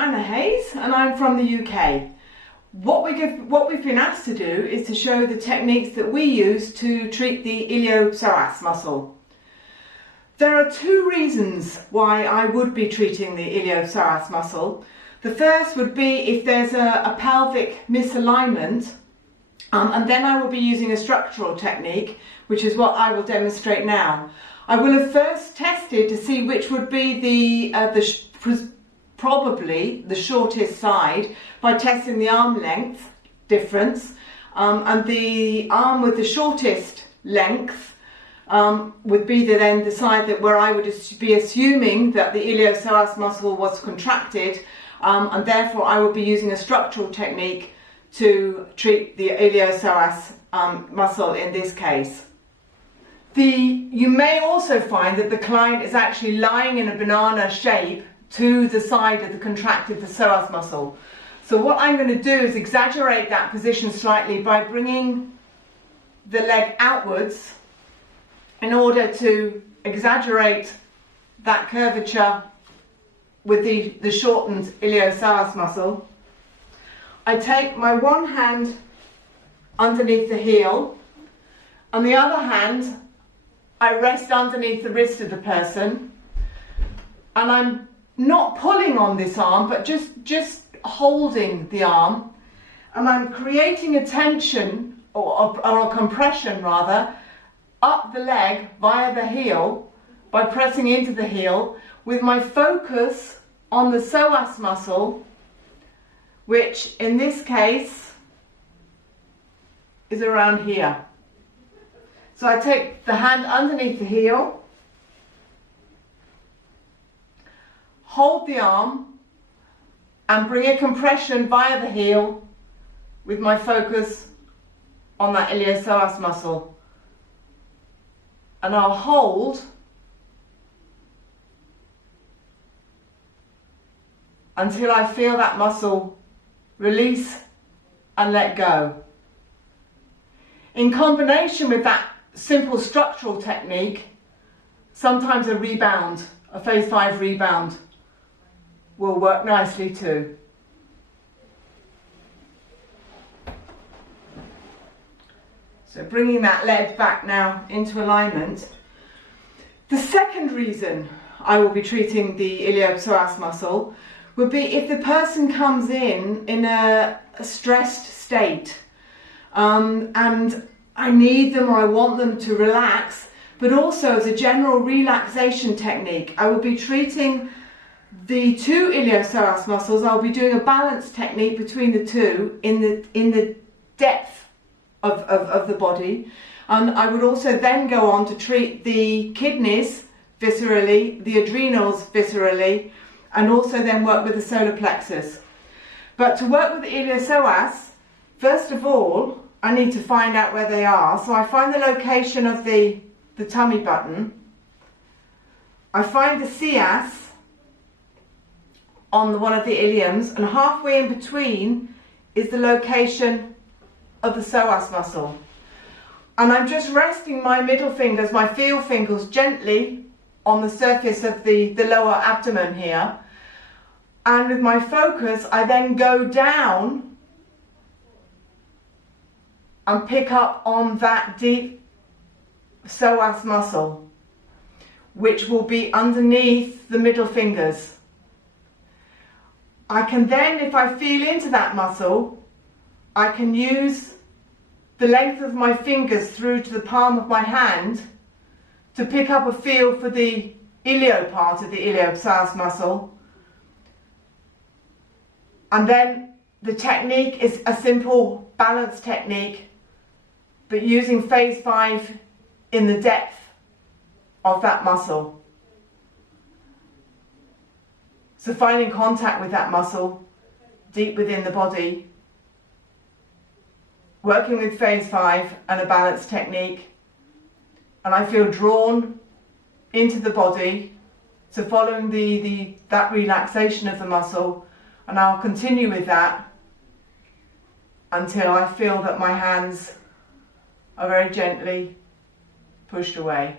Anna Hayes and I'm from the UK. What we've been asked to do is to show the techniques that we use to treat the iliopsoas muscle. There are two reasons why I would be treating the iliopsoas muscle. The first would be if there's a pelvic misalignment, and then I will be using a structural technique, which is what I will demonstrate now. I will have first tested to see which would be probably the shortest side by testing the arm length difference, and the arm with the shortest length would be then the side where I would be assuming that the iliopsoas muscle was contracted, and therefore I would be using a structural technique to treat the iliopsoas muscle in this case. You may also find that the client is actually lying in a banana shape to the side of the contracted psoas muscle. So what I'm going to do is exaggerate that position slightly by bringing the leg outwards in order to exaggerate that curvature with the shortened iliopsoas muscle. I take my one hand underneath the heel, and the other hand I rest underneath the wrist of the person, and I'm not pulling on this arm but just holding the arm, and I'm creating a tension or a compression rather up the leg via the heel by pressing into the heel with my focus on the psoas muscle, which in this case is around here. So I take the hand underneath the heel, hold the arm and bring a compression via the heel with my focus on that iliopsoas muscle. And I'll hold until I feel that muscle release and let go. In combination with that simple structural technique, sometimes a rebound, a phase 5 rebound, will work nicely too. So bringing that leg back now into alignment. The second reason I will be treating the iliopsoas muscle would be if the person comes in a stressed state, and I need them or I want them to relax, but also as a general relaxation technique. I will be treating the two iliopsoas muscles. I'll be doing a balance technique between the two in the depth of the body, and I would also then go on to treat the kidneys viscerally, the adrenals viscerally, and also then work with the solar plexus. But to work with the iliopsoas, first of all I need to find out where they are. So I find the location of the tummy button, I find the psoas on one of the iliums, and halfway in between is the location of the psoas muscle. And I'm just resting my middle fingers, my feel fingers, gently on the surface of the lower abdomen here, and with my focus I then go down and pick up on that deep psoas muscle, which will be underneath the middle fingers. I can then, if I feel into that muscle, I can use the length of my fingers through to the palm of my hand to pick up a feel for the ilio part of the iliopsoas muscle. And then the technique is a simple balance technique, but using phase 5 in the depth of that muscle. So finding contact with that muscle deep within the body, working with phase 5 and a balance technique, and I feel drawn into the body, so following that relaxation of the muscle, and I'll continue with that until I feel that my hands are very gently pushed away.